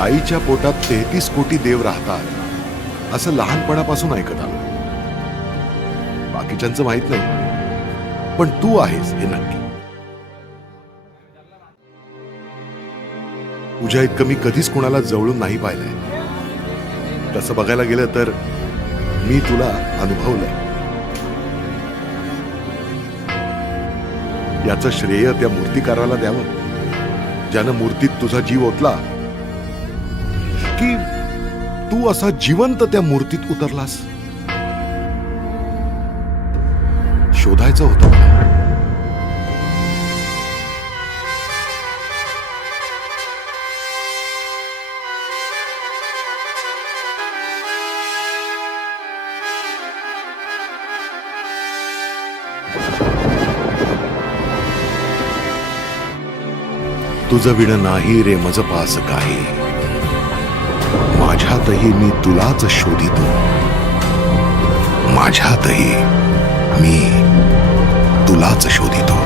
गाईच्या पोटात 33 कोटी देव राहतात असं लहानपणापासून ऐकत आलो. बाकीच्यांचं माहित नाही, पण तू आहेस हे नक्की. तुझ्या इतकं मी कधीच कोणाला जवळून नाही पाहिलंय. तसं बघायला गेलं तर मी तुला अनुभवलंय. याचं श्रेय त्या मूर्तिकाराला द्यावं ज्यानं मूर्तीत तुझा जीव ओतला, की तू असा जिवंत त्या मूर्तीत उतरलास? शोधायचं होतं मला. तुझं विण नाही रे मज पास काही, माझ्यातही मी तुलाच शोधितो. माझ्यातही मी तुलाच शोधितो.